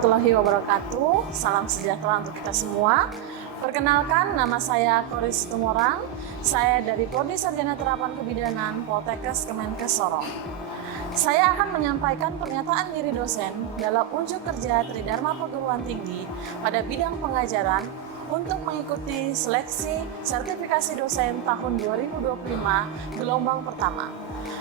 warahmatullahi wabarakatuh. Salam sejahtera untuk kita semua. Perkenalkan, nama saya Koris Tumorang. Saya dari Prodi Sarjana Terapan Kebidanan Poltekkes Kemenkes Sorong. Saya akan menyampaikan pernyataan diri dosen dalam unjuk kerja Tridharma Perguruan Tinggi pada bidang pengajaran untuk mengikuti seleksi sertifikasi dosen tahun 2025 gelombang pertama.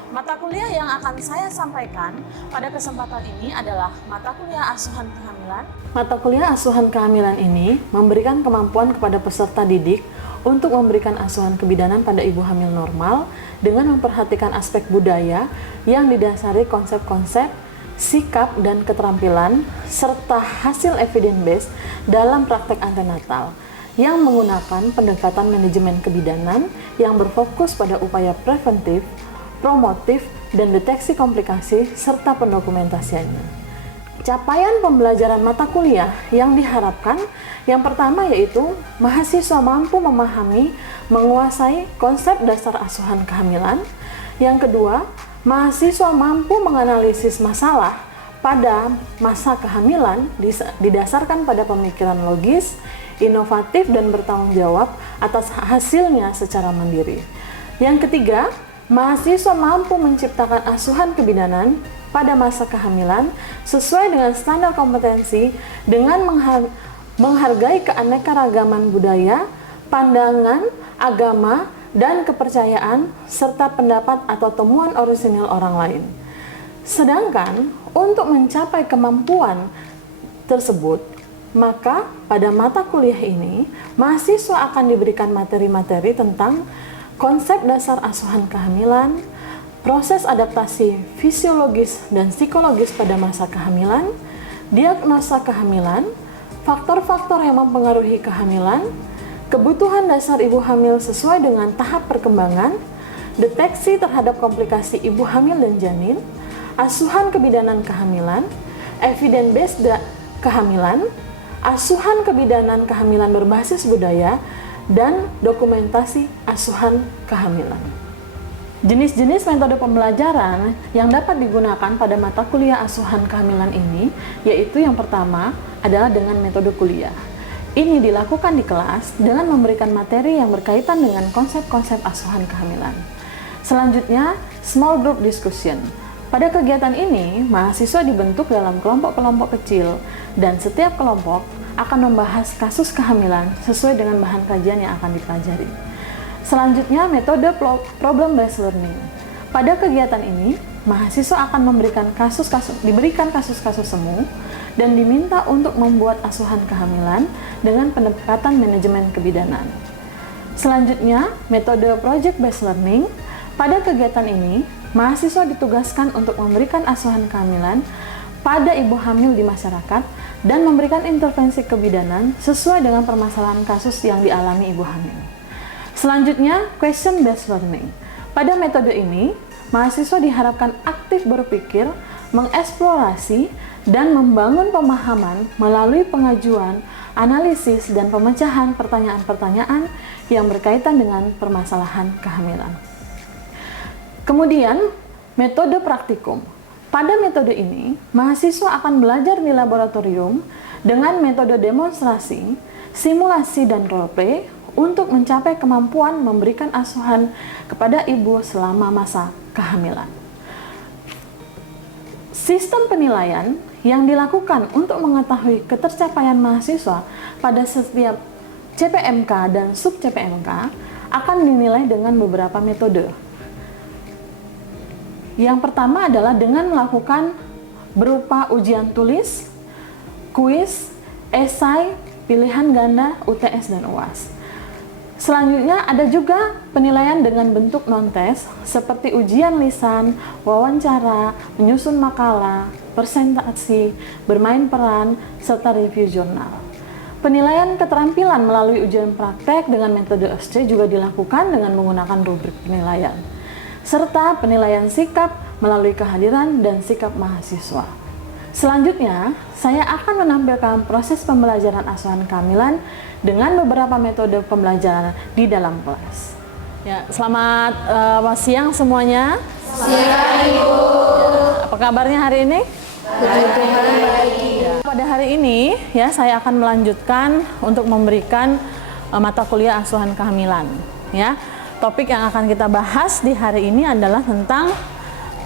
Mata kuliah yang akan saya sampaikan pada kesempatan ini adalah mata kuliah asuhan kehamilan. Mata kuliah asuhan kehamilan ini memberikan kemampuan kepada peserta didik untuk memberikan asuhan kebidanan pada ibu hamil normal dengan memperhatikan aspek budaya yang didasari konsep-konsep, sikap, dan keterampilan, serta hasil evidence-based dalam praktek antenatal yang menggunakan pendekatan manajemen kebidanan yang berfokus pada upaya preventif, promotif, dan deteksi komplikasi serta pendokumentasiannya. Capaian pembelajaran mata kuliah yang diharapkan yang pertama yaitu mahasiswa mampu memahami, menguasai konsep dasar asuhan kehamilan. Yang kedua, mahasiswa mampu menganalisis masalah pada masa kehamilan didasarkan pada pemikiran logis, inovatif, dan bertanggung jawab atas hasilnya secara mandiri. Yang ketiga, mahasiswa mampu menciptakan asuhan kebidanan pada masa kehamilan sesuai dengan standar kompetensi dengan menghargai keanekaragaman budaya, pandangan, agama, dan kepercayaan, serta pendapat atau temuan orisinil orang lain. Sedangkan untuk mencapai kemampuan tersebut, maka pada mata kuliah ini, mahasiswa akan diberikan materi-materi tentang konsep dasar asuhan kehamilan, proses adaptasi fisiologis dan psikologis pada masa kehamilan, diagnosa kehamilan, faktor-faktor yang mempengaruhi kehamilan, kebutuhan dasar ibu hamil sesuai dengan tahap perkembangan, deteksi terhadap komplikasi ibu hamil dan janin, asuhan kebidanan kehamilan, evidence-based kehamilan, asuhan kebidanan kehamilan berbasis budaya, dan dokumentasi asuhan kehamilan. Jenis-jenis metode pembelajaran yang dapat digunakan pada mata kuliah asuhan kehamilan ini yaitu yang pertama adalah dengan metode kuliah. Ini dilakukan di kelas dengan memberikan materi yang berkaitan dengan konsep-konsep asuhan kehamilan. Selanjutnya, small group discussion. Pada kegiatan ini, mahasiswa dibentuk dalam kelompok-kelompok kecil dan setiap kelompok akan membahas kasus kehamilan sesuai dengan bahan kajian yang akan dipelajari. Selanjutnya, metode problem-based learning. Pada kegiatan ini, mahasiswa akan diberikan kasus-kasus semu dan diminta untuk membuat asuhan kehamilan dengan pendekatan manajemen kebidanan. Selanjutnya, metode project-based learning. Pada kegiatan ini, mahasiswa ditugaskan untuk memberikan asuhan kehamilan pada ibu hamil di masyarakat dan memberikan intervensi kebidanan sesuai dengan permasalahan kasus yang dialami ibu hamil. Selanjutnya, question-based learning. Pada metode ini, mahasiswa diharapkan aktif berpikir, mengeksplorasi, dan membangun pemahaman melalui pengajuan, analisis, dan pemecahan pertanyaan-pertanyaan yang berkaitan dengan permasalahan kehamilan. Kemudian, metode praktikum. Pada metode ini, mahasiswa akan belajar di laboratorium dengan metode demonstrasi, simulasi, dan roleplay untuk mencapai kemampuan memberikan asuhan kepada ibu selama masa kehamilan. Sistem penilaian yang dilakukan untuk mengetahui ketercapaian mahasiswa pada setiap CPMK dan sub-CPMK akan dinilai dengan beberapa metode. Yang pertama adalah dengan melakukan berupa ujian tulis, kuis, esai, pilihan ganda, UTS, dan UAS. Selanjutnya ada juga penilaian dengan bentuk non-tes seperti ujian lisan, wawancara, menyusun makalah, presentasi, bermain peran, serta review jurnal. Penilaian keterampilan melalui ujian praktek dengan metode SC juga dilakukan dengan menggunakan rubrik penilaian, serta penilaian sikap melalui kehadiran dan sikap mahasiswa. Selanjutnya, saya akan menampilkan proses pembelajaran asuhan kehamilan dengan beberapa metode pembelajaran di dalam kelas. Ya, selamat siang semuanya. Siang, Ibu. Apa kabarnya hari ini? Baik. pada hari ini ya saya akan melanjutkan untuk memberikan mata kuliah asuhan kehamilan ya. Topik yang akan kita bahas di hari ini adalah tentang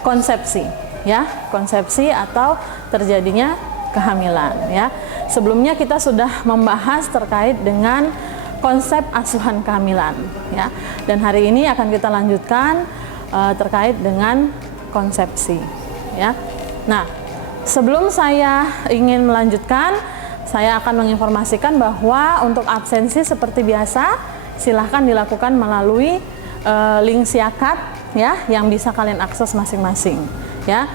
konsepsi ya, konsepsi atau terjadinya kehamilan ya. Sebelumnya kita sudah membahas terkait dengan konsep asuhan kehamilan ya. Dan hari ini akan kita lanjutkan terkait dengan konsepsi ya. Nah, sebelum saya ingin melanjutkan, saya akan menginformasikan bahwa untuk absensi seperti biasa silahkan dilakukan melalui link Siakat ya, yang bisa kalian akses masing-masing ya.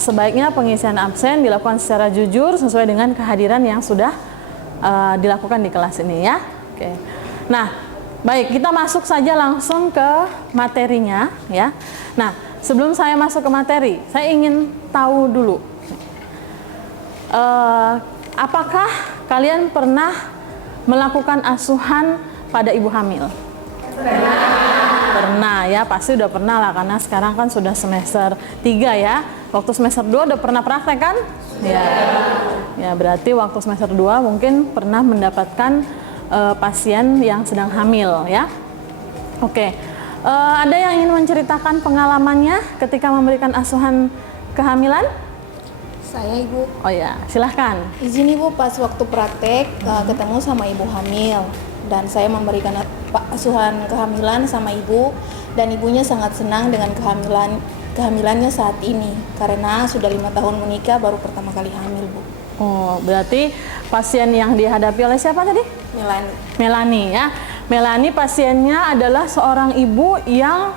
Sebaiknya pengisian absen dilakukan secara jujur sesuai dengan kehadiran yang sudah dilakukan di kelas ini ya. Oke. Nah, baik, kita masuk saja langsung ke materinya ya. Nah, sebelum saya masuk ke materi, saya ingin tahu dulu, apakah kalian pernah melakukan asuhan pada ibu hamil? Pernah ya, pasti udah pernah lah, karena sekarang kan sudah semester 3 ya. Waktu semester 2 udah pernah praktek kan? Ya. Ya, berarti waktu semester 2 mungkin pernah mendapatkan pasien yang sedang hamil ya. Oke. Ada yang ingin menceritakan pengalamannya ketika memberikan asuhan kehamilan? Saya, Ibu. Oh ya, silahkan. Izin Ibu, pas waktu praktek ketemu sama ibu hamil dan saya memberikan asuhan kehamilan sama ibu, dan ibunya sangat senang dengan kehamilannya saat ini karena sudah 5 tahun menikah, baru pertama kali hamil, Bu. Oh, berarti pasien yang dihadapi oleh siapa tadi? Melani. Melani ya. Melani pasiennya adalah seorang ibu yang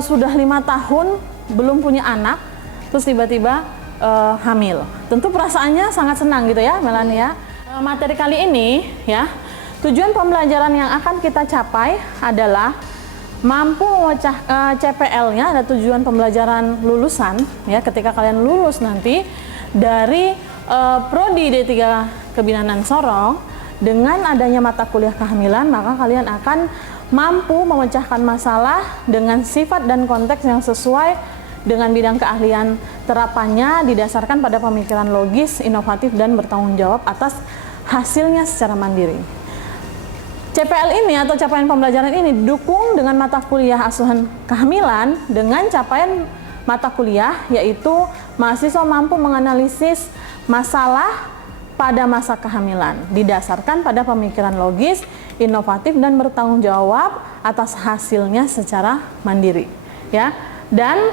sudah 5 tahun belum punya anak, terus tiba-tiba hamil. Tentu perasaannya sangat senang gitu ya, Melani ya. Materi kali ini ya, tujuan pembelajaran yang akan kita capai adalah mampu memecah CPL-nya, ada tujuan pembelajaran lulusan ya, ketika kalian lulus nanti dari Prodi D3 Kebidanan Sorong. Dengan adanya mata kuliah kehamilan, maka kalian akan mampu memecahkan masalah dengan sifat dan konteks yang sesuai dengan bidang keahlian terapannya, didasarkan pada pemikiran logis, inovatif, dan bertanggung jawab atas hasilnya secara mandiri. CPL ini atau capaian pembelajaran ini didukung dengan mata kuliah asuhan kehamilan dengan capaian mata kuliah, yaitu mahasiswa mampu menganalisis masalah pada masa kehamilan didasarkan pada pemikiran logis, inovatif, dan bertanggung jawab atas hasilnya secara mandiri ya. Dan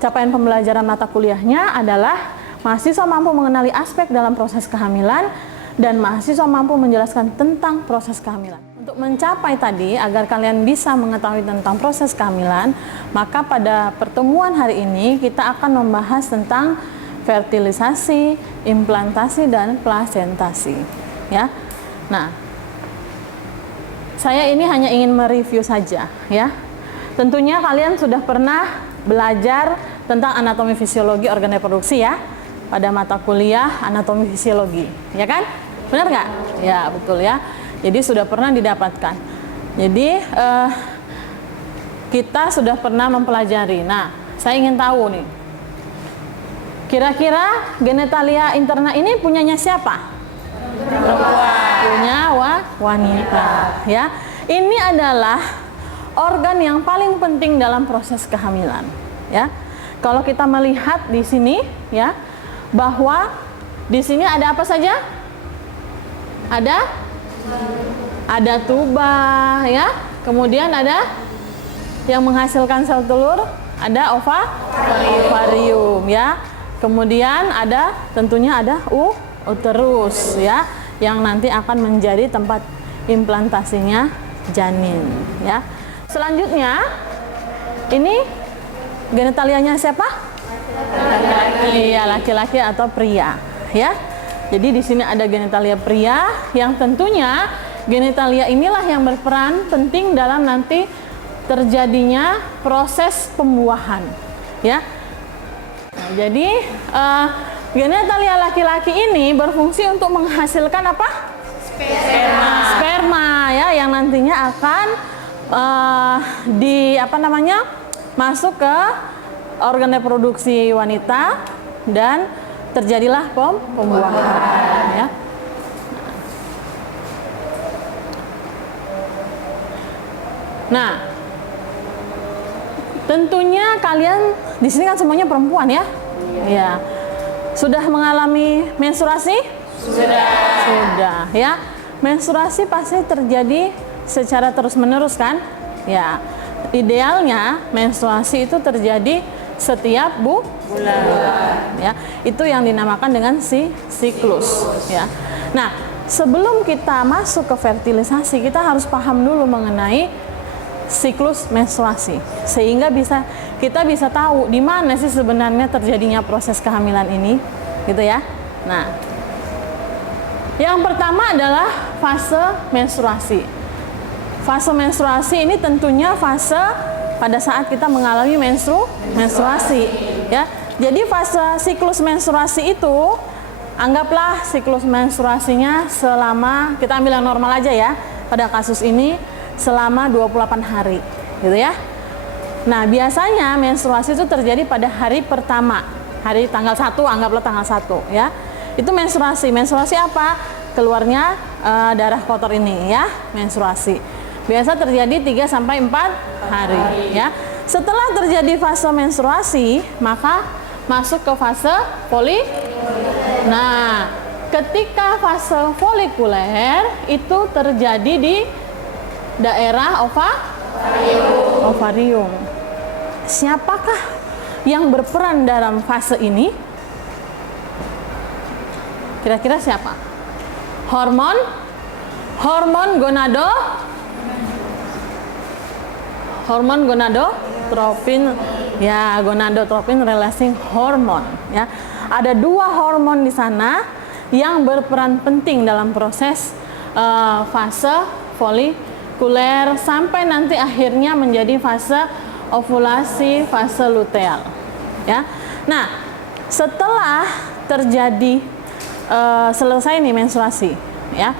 capaian pembelajaran mata kuliahnya adalah mahasiswa mampu mengenali aspek dalam proses kehamilan dan mahasiswa mampu menjelaskan tentang proses kehamilan. Untuk mencapai tadi, agar kalian bisa mengetahui tentang proses kehamilan, maka pada pertemuan hari ini kita akan membahas tentang fertilisasi, implantasi, dan plasentasi ya. Nah, saya ini hanya ingin mereview saja ya. Tentunya kalian sudah pernah belajar tentang anatomi fisiologi organ reproduksi ya, pada mata kuliah anatomi fisiologi ya kan? Benar nggak? Ya, betul ya. Jadi sudah pernah didapatkan. Jadi kita sudah pernah mempelajari. Nah, saya ingin tahu nih, kira-kira genitalia interna ini punyanya siapa? Perempuan. Punya wanita ya. Ini adalah organ yang paling penting dalam proses kehamilan ya. Kalau kita melihat di sini ya, bahwa di sini ada apa saja? Ada tuba ya. Kemudian ada yang menghasilkan sel telur, ada ovarium ya. Kemudian tentunya ada uterus ya, yang nanti akan menjadi tempat implantasinya janin ya. Selanjutnya ini genitalianya siapa? Laki-laki atau pria ya. Jadi di sini ada genitalia pria, yang tentunya genitalia inilah yang berperan penting dalam nanti terjadinya proses pembuahan ya. Nah, jadi genitalia laki-laki ini berfungsi untuk menghasilkan apa? Sperma ya, yang nantinya akan masuk ke organ reproduksi wanita dan terjadilah pembuahan ya. Nah, tentunya kalian di sini kan semuanya perempuan ya? Ya. Sudah mengalami menstruasi? Sudah ya. Menstruasi pasti terjadi secara terus-menerus kan? Ya. Idealnya menstruasi itu terjadi setiap bulan. Ya. Itu yang dinamakan dengan siklus ya. Nah, sebelum kita masuk ke fertilisasi, kita harus paham dulu mengenai siklus menstruasi, sehingga kita bisa tahu di mana sih sebenarnya terjadinya proses kehamilan ini, gitu ya. Nah, yang pertama adalah fase menstruasi. Fase menstruasi ini tentunya fase pada saat kita mengalami menstruasi, ya. Jadi fase siklus menstruasi itu, anggaplah siklus menstruasinya selama, kita ambil yang normal aja ya, pada kasus ini selama 28 hari, gitu ya. Nah, biasanya menstruasi itu terjadi pada hari pertama, hari tanggal 1, anggaplah tanggal 1 ya. Itu menstruasi. Menstruasi apa? Keluarnya darah kotor ini ya, menstruasi. Biasa terjadi 3 sampai 4 hari ya. Setelah terjadi fase menstruasi, maka masuk ke fase Nah, ketika fase folikuler itu terjadi di daerah ovarium. Siapakah yang berperan dalam fase ini? Kira-kira siapa? Hormon gonadotropin ya, gonadotropin releasing hormone ya. Ada 2 hormon di sana yang berperan penting dalam proses fase folikuler sampai nanti akhirnya menjadi fase ovulasi, fase luteal ya. Nah, setelah terjadi selesai nih menstruasi ya,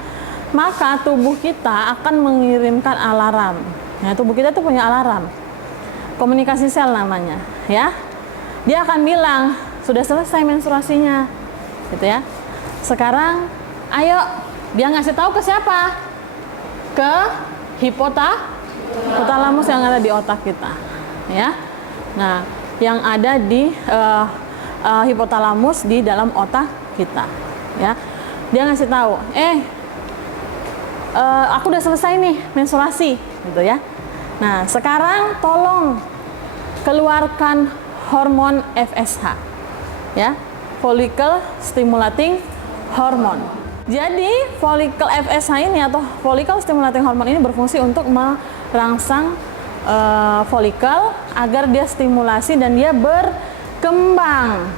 maka tubuh kita akan mengirimkan alarm ya. Tubuh kita tuh punya alarm, komunikasi sel namanya ya. Dia akan bilang sudah selesai menstruasinya gitu ya. Sekarang ayo, dia ngasih tahu ke siapa? Ke hipotalamus yang ada di otak kita ya. Nah, yang ada di hipotalamus di dalam otak kita ya. Dia ngasih tahu, aku udah selesai nih menstruasi gitu ya. Nah, sekarang tolong keluarkan hormon FSH ya, follicle stimulating hormone. Jadi follicle FSH ini atau follicle stimulating hormone ini berfungsi untuk merangsang follicle agar dia stimulasi dan dia berkembang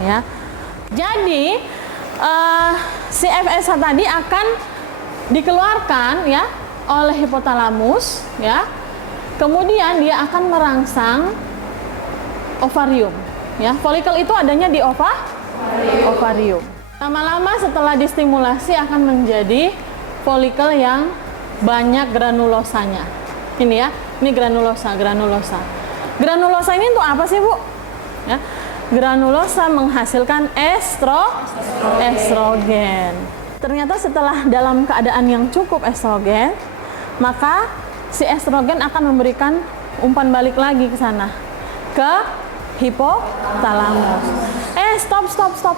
ya. Jadi si FSH tadi akan dikeluarkan ya oleh hipotalamus ya. Kemudian dia akan merangsang ovarium ya. Follicle itu adanya di ovarium. Lama-lama setelah distimulasi akan menjadi follicle yang banyak granulosanya. Ini ya, ini granulosa. Granulosa ini untuk apa sih, Bu? Ya. Granulosa menghasilkan estrogen. Ternyata setelah dalam keadaan yang cukup estrogen, maka si estrogen akan memberikan umpan balik lagi ke sana, ke hipotalamus. Stop.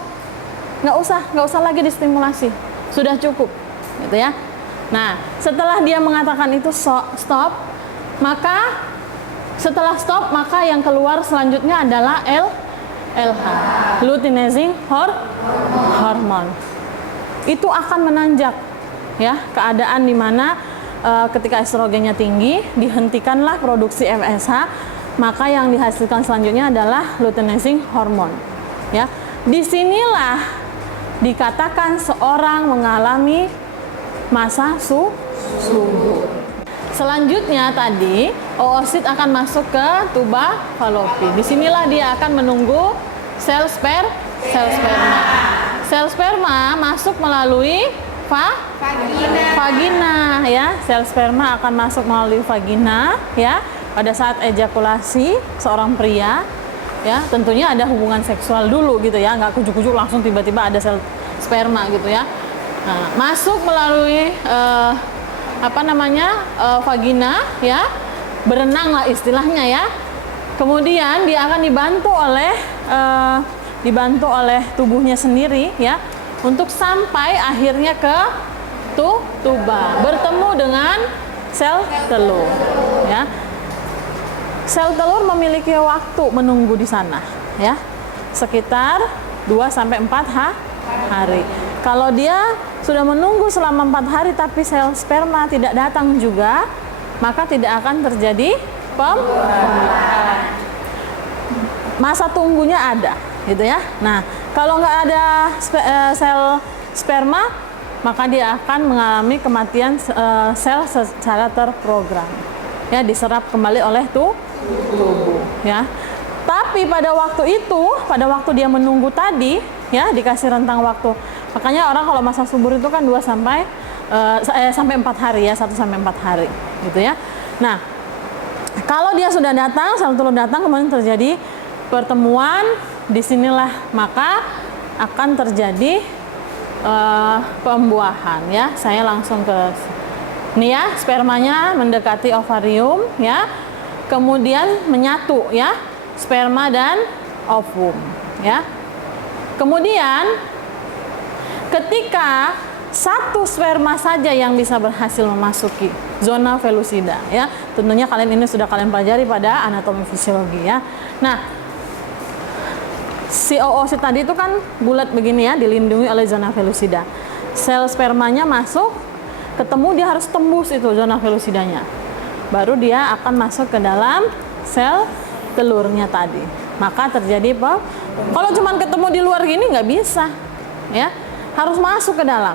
Nggak usah lagi distimulasi, sudah cukup, gitu ya. Nah, setelah dia mengatakan itu stop, maka setelah stop, maka yang keluar selanjutnya adalah LH, luteinizing hormone. Itu akan menanjak, ya, keadaan di mana ketika estrogennya tinggi, dihentikanlah produksi FSH, maka yang dihasilkan selanjutnya adalah luteinizing hormone, ya. Disinilah dikatakan seorang mengalami masa subur. Selanjutnya tadi oosit akan masuk ke tuba Fallopi. Disinilah dia akan menunggu sel sperma. Sel sperma masuk melalui vagina ya. Sel sperma akan masuk melalui vagina ya pada saat ejakulasi seorang pria. ya tentunya ada hubungan seksual dulu gitu ya, nggak kujuk-kujuk langsung tiba-tiba ada sel sperma gitu ya. Nah, masuk melalui vagina ya, berenang lah istilahnya ya. Kemudian dia akan dibantu oleh tubuhnya sendiri ya untuk sampai akhirnya ke tuba, bertemu dengan sel telur ya. Sel telur memiliki waktu menunggu di sana ya, sekitar 2 sampai 4 hari. Kalau dia sudah menunggu selama 4 hari tapi sel sperma tidak datang juga, maka tidak akan terjadi pembelahan. Masa tunggunya ada gitu ya. Nah, kalau nggak ada sel sperma, maka dia akan mengalami kematian sel secara terprogram ya, diserap kembali oleh tubuh ya. Tapi pada waktu dia menunggu tadi ya, dikasih rentang waktu. Makanya orang kalau masa subur itu kan 2 sampai 4 hari ya, 1 sampai 4 hari gitu ya. Nah, kalau dia sudah datang, sel telur datang, kemudian terjadi pertemuan, disinilah maka akan terjadi pembuahan ya. Saya langsung ke ini ya, spermanya mendekati ovarium ya, kemudian menyatu ya, sperma dan ovum ya. Kemudian ketika satu sperma saja yang bisa berhasil memasuki zona felusida ya, tentunya ini sudah kalian pelajari pada anatomi fisiologi ya. Nah, si oosit tadi itu kan bulat begini ya, dilindungi oleh zona felusida. Sel spermanya masuk, ketemu, dia harus tembus itu zona felusidanya, baru dia akan masuk ke dalam sel telurnya tadi. Maka terjadi apa? Kalau cuma ketemu di luar gini nggak bisa ya, harus masuk ke dalam.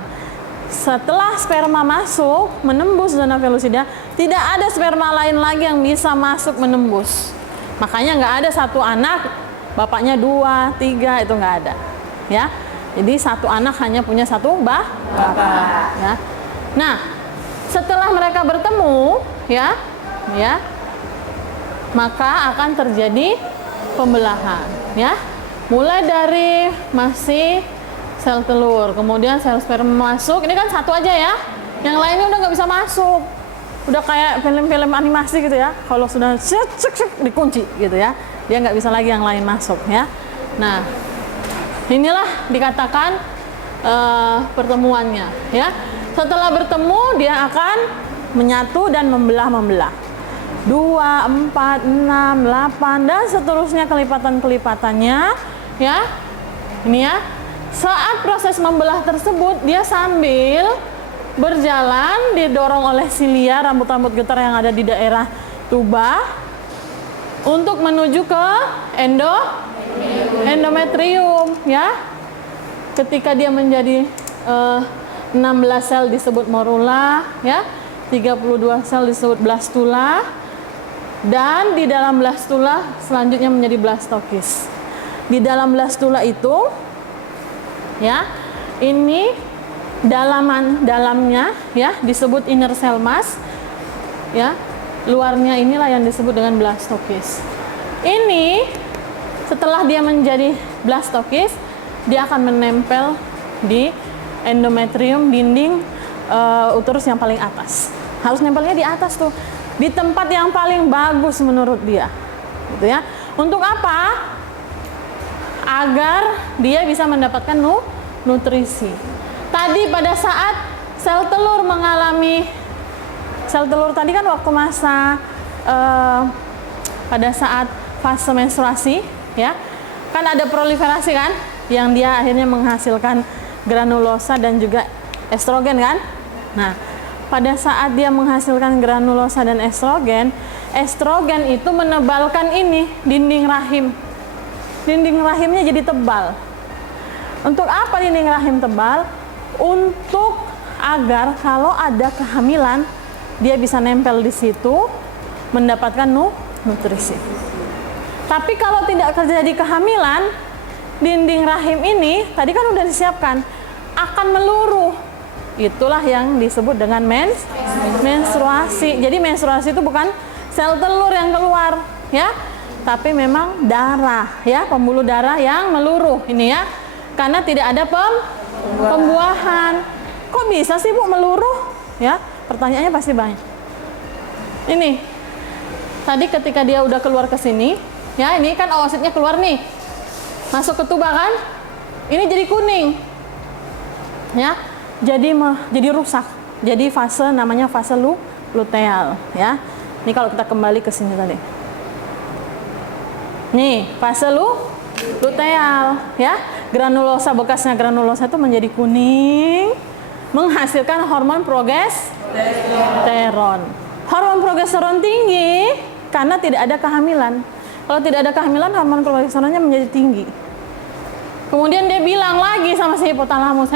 Setelah sperma masuk menembus zona felusida, tidak ada sperma lain lagi yang bisa masuk menembus. Makanya nggak ada satu anak bapaknya 2, 3, itu nggak ada ya. Jadi satu anak hanya punya satu bapak ya. Nah, setelah mereka bertemu ya, maka akan terjadi pembelahan ya. Mulai dari masih sel telur, kemudian sel sperma masuk. Ini kan satu aja ya, yang lainnya udah nggak bisa masuk. Udah kayak film-film animasi gitu ya. Kalau sudah dikunci gitu ya, dia nggak bisa lagi yang lain masuk ya. Nah, inilah dikatakan pertemuannya ya. Setelah bertemu dia akan menyatu dan membelah 2, 4, 6, 8 dan seterusnya kelipatan-kelipatannya ya. Ini ya. Saat proses membelah tersebut, dia sambil berjalan didorong oleh silia, rambut-rambut getar yang ada di daerah tuba untuk menuju ke endometrium ya. Ketika dia menjadi 16 sel disebut morula ya, 32 sel disebut blastula, dan di dalam blastula selanjutnya menjadi blastokis. Di dalam blastula itu ya, ini dalamnya ya disebut inner cell mass ya, luarnya inilah yang disebut dengan blastokis. Ini setelah dia menjadi blastokis, dia akan menempel di endometrium, dinding uterus yang paling atas. Harus nempelnya di atas tuh, di tempat yang paling bagus menurut dia gitu ya. Untuk apa? Agar dia bisa mendapatkan nutrisi. Tadi pada saat sel telur tadi kan waktu masa pada saat fase menstruasi ya, kan ada proliferasi kan, yang dia akhirnya menghasilkan granulosa dan juga estrogen kan. Nah, pada saat dia menghasilkan granulosa dan estrogen itu menebalkan ini dinding rahim. Dinding rahimnya jadi tebal. Untuk apa dinding rahim tebal? Untuk agar kalau ada kehamilan, dia bisa nempel di situ, mendapatkan nutrisi. Tapi kalau tidak terjadi kehamilan, dinding rahim ini tadi kan udah disiapkan, akan meluruh. Itulah yang disebut dengan menstruasi. Jadi menstruasi itu bukan sel telur yang keluar ya, tapi memang darah ya, pembuluh darah yang meluruh ini ya, karena tidak ada pembuahan. Kok bisa sih Bu meluruh ya? Pertanyaannya pasti banyak. Ini tadi ketika dia udah keluar ke sini ya, ini kan oositnya keluar nih, masuk ke tuba kan, ini jadi kuning ya, jadi rusak, jadi fase namanya fase luteal ya. Ini kalau kita kembali ke sini tadi, nih fase luteal ya, granulosa, bekasnya granulosa itu menjadi kuning, menghasilkan hormon progesteron. Hormon progesteron tinggi karena tidak ada kehamilan. Kalau tidak ada kehamilan, hormon progesteronnya menjadi tinggi. Kemudian dia bilang lagi sama si hipotalamus,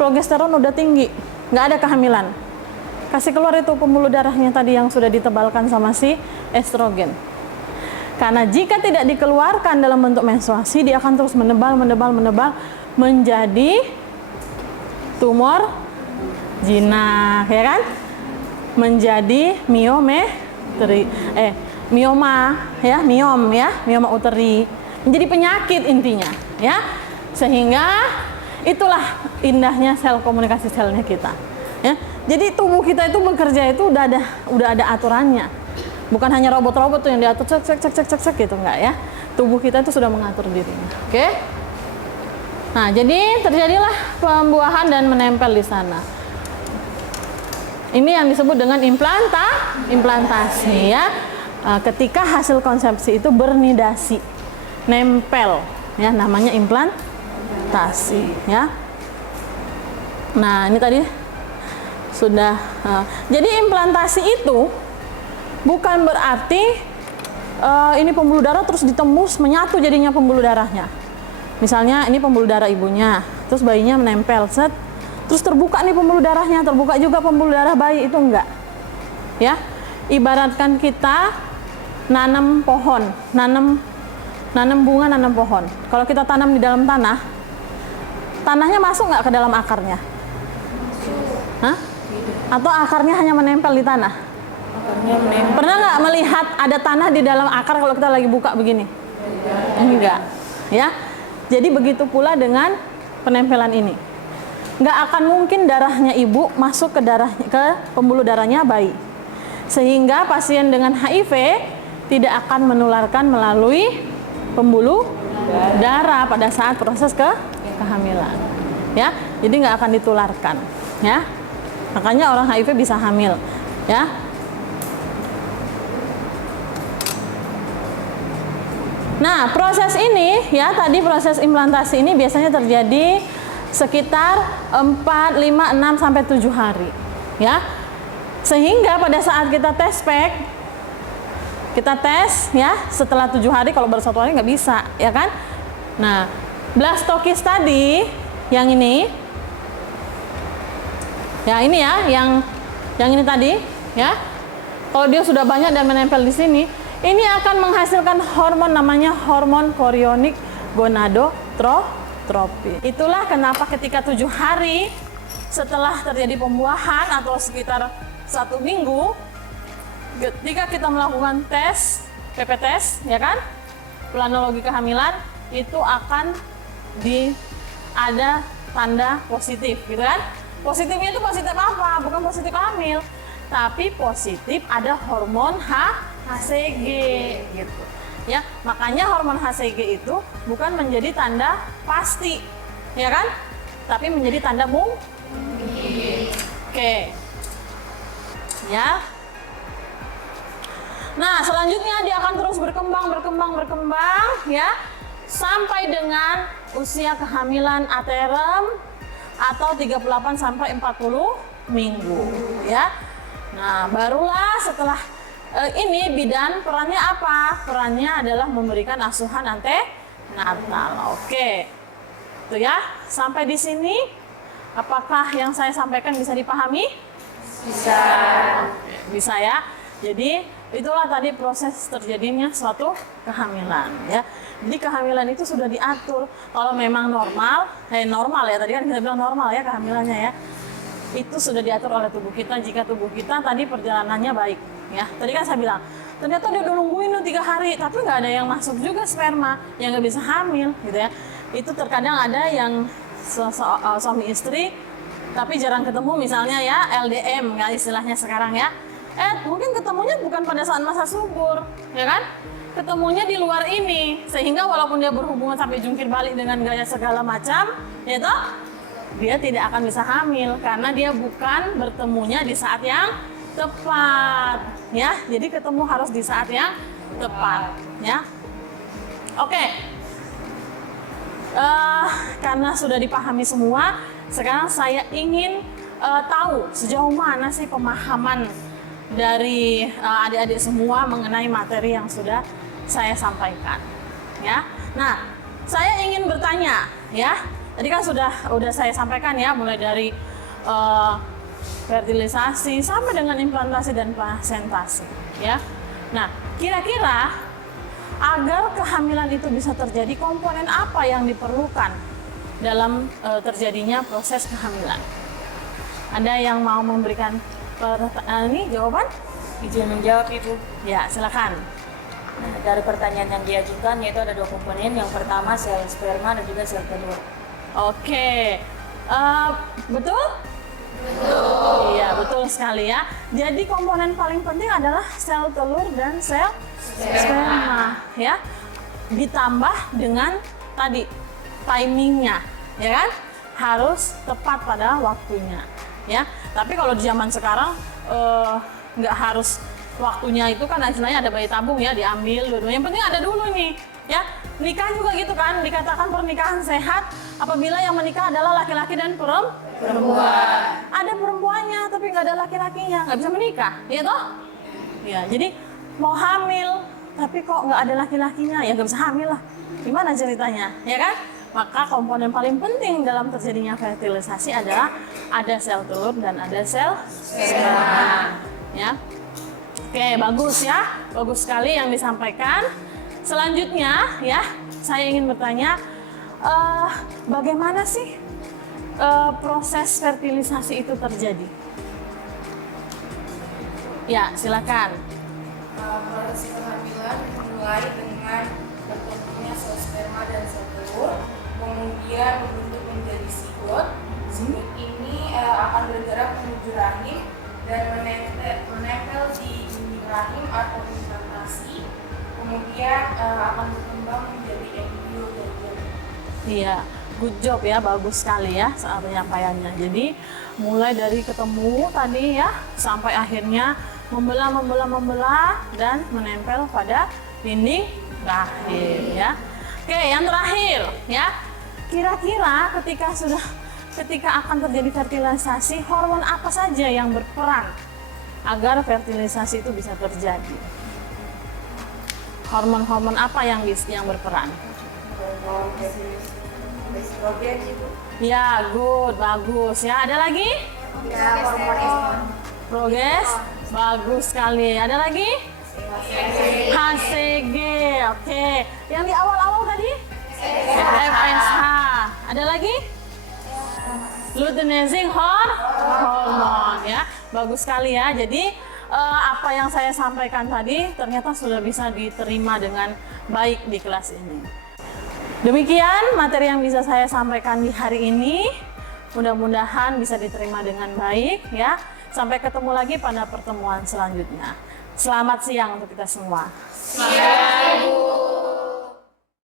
progesteron udah tinggi, nggak ada kehamilan. Kasih keluar itu pembuluh darahnya tadi yang sudah ditebalkan sama si estrogen. Karena jika tidak dikeluarkan dalam bentuk menstruasi, dia akan terus menebal menjadi tumor jinak, ya kan? Menjadi mioma ya, mioma uteri, menjadi penyakit intinya ya. Sehingga itulah indahnya sel komunikasi selnya kita ya. Jadi tubuh kita itu bekerja itu udah ada aturannya, bukan hanya robot-robot tuh yang diatur cek gitu, enggak ya. Tubuh kita itu sudah mengatur dirinya. Oke. Nah, jadi terjadilah pembuahan dan menempel di sana. Ini yang disebut dengan implantasi ya. Ketika hasil konsepsi itu bernidasi, nempel ya, namanya implantasi ya. Nah, ini tadi sudah. Jadi implantasi itu bukan berarti ini pembuluh darah terus ditembus menyatu jadinya pembuluh darahnya. Misalnya ini pembuluh darah ibunya, terus bayinya menempel, terus terbuka nih pembuluh darahnya, terbuka juga pembuluh darah bayi, itu enggak ya. Ibaratkan kita nanam pohon, nanam bunga, nanam pohon. Kalau kita tanam di dalam tanah, tanahnya masuk nggak ke dalam akarnya? Hah? Atau akarnya hanya menempel di tanah? Akarnya menempel. Pernah nggak melihat ada tanah di dalam akar kalau kita lagi buka begini? Enggak ya. Jadi begitu pula dengan penempelan ini. Nggak akan mungkin darahnya ibu masuk ke pembuluh darahnya bayi. Sehingga pasien dengan HIV tidak akan menularkan melalui pembuluh darah pada saat proses kehamilan. Ya, jadi nggak akan ditularkan. Ya, makanya orang HIV bisa hamil. Ya. Nah, proses ini ya, tadi proses implantasi ini biasanya terjadi sekitar 4, 5, 6 sampai 7 hari ya. Sehingga pada saat kita tes pack, kita tes ya, setelah 7 hari, kalau baru 1 hari nggak bisa ya kan. Nah, blastokis tadi yang ini ya, ini ya, yang ini tadi ya, kalau dia sudah banyak dan menempel di sini, ini akan menghasilkan hormon namanya hormon chorionic gonadotropin. Itulah kenapa ketika 7 hari setelah terjadi pembuahan atau sekitar 1 minggu, ketika kita melakukan tes PP test ya kan, planologi kehamilan, itu akan ada tanda positif gitu kan. Positifnya itu positif apa? Bukan positif hamil, tapi positif ada hormon HCG gitu ya. Makanya hormon HCG itu bukan menjadi tanda pasti ya kan, tapi menjadi tanda mungkin. Oke ya. Nah, selanjutnya dia akan terus berkembang ya, sampai dengan usia kehamilan aterem atau 38 sampai 40 minggu ya. Nah, barulah setelah ini bidan perannya apa? Perannya adalah memberikan asuhan antenatal. Oke. Itu ya. Sampai di sini apakah yang saya sampaikan bisa dipahami? Bisa. Bisa ya. Jadi itulah tadi proses terjadinya suatu kehamilan ya. Jadi kehamilan itu sudah diatur. Kalau memang normal ya, tadi kan kita bilang normal ya kehamilannya ya. Itu sudah diatur oleh tubuh kita jika tubuh kita tadi perjalanannya baik ya. Tadi kan saya bilang ternyata dia udah nungguin 3 hari, tapi nggak ada yang masuk juga sperma, yang nggak bisa hamil gitu ya. Itu terkadang ada yang suami istri tapi jarang ketemu, misalnya ya LDM nggak istilahnya sekarang ya. Mungkin ketemunya bukan pada saat masa subur, ya kan? Ketemunya di luar ini, sehingga walaupun dia berhubungan sampai jungkir balik dengan gaya segala macam, ya toh, dia tidak akan bisa hamil karena dia bukan bertemunya di saat yang tepat, ya. Jadi ketemu harus di saat yang tepat, ya. Oke. Karena sudah dipahami semua, sekarang saya ingin tahu sejauh mana sih pemahaman dari adik-adik semua mengenai materi yang sudah saya sampaikan, ya. Nah, saya ingin bertanya, ya. Tadi kan sudah saya sampaikan ya, mulai dari fertilisasi sampai dengan implantasi dan plasentasi, ya. Nah, kira-kira agar kehamilan itu bisa terjadi, komponen apa yang diperlukan dalam terjadinya proses kehamilan? Ada yang mau memberikan ini jawaban? Izin menjawab, Ibu. Ya, silakan. Nah, dari pertanyaan yang diajukan yaitu ada 2 komponen. Yang pertama sel sperma dan juga sel telur. Oke, betul? Betul. Iya, betul sekali ya. Jadi komponen paling penting adalah sel telur dan sel sperma, ya. Ditambah dengan tadi timingnya, ya kan? Harus tepat pada waktunya, ya. Tapi kalau di zaman sekarang nggak harus waktunya, itu kan istilahnya ada bayi tabung ya, diambil dua-duanya. Yang penting ada dulu nih, ya. Nikah juga gitu kan, dikatakan pernikahan sehat apabila yang menikah adalah laki-laki dan perempuan. Ada perempuannya tapi nggak ada laki-lakinya, nggak bisa menikah, ya toh? Ya, jadi mau hamil tapi kok nggak ada laki-lakinya, ya nggak bisa hamil lah. Gimana ceritanya, ya kan? Maka komponen paling penting dalam terjadinya fertilisasi adalah ada sel telur dan ada sel sperma, ya. Oke, bagus ya, bagus sekali yang disampaikan. Selanjutnya, ya, saya ingin bertanya, bagaimana sih proses fertilisasi itu terjadi? Ya, silakan. Proses kehamilan dimulai dengan bertumbuhnya sel sperma dan sel telur, kemudian berbentuk menjadi zigot. Zigot ini akan bergerak menuju rahim dan menempel di dinding rahim atau implantasi, kemudian akan berkembang menjadi embrio dan janin. Iya, good job ya, bagus sekali ya saat penyampaiannya. Jadi mulai dari ketemu tadi ya, sampai akhirnya membelah dan menempel pada dinding rahim, ya. Oke, yang terakhir ya, kira-kira ketika akan terjadi fertilisasi, hormon apa saja yang berperan agar fertilisasi itu bisa terjadi? Hormon-hormon apa yang berperan? Estrogen, Ibu. Ya, good, bagus ya. Ada lagi? Ya, hormon estrogen. Progres, bagus sekali. Ada lagi? HCG, oke. Yang di awal-awal tadi? FSH. Ada lagi? Luteinizing hormone, ya. Bagus sekali ya. Jadi apa yang saya sampaikan tadi ternyata sudah bisa diterima dengan baik di kelas ini. Demikian materi yang bisa saya sampaikan di hari ini. Mudah-mudahan bisa diterima dengan baik ya. Sampai ketemu lagi pada pertemuan selanjutnya. Selamat siang untuk kita semua. Siang, Ibu.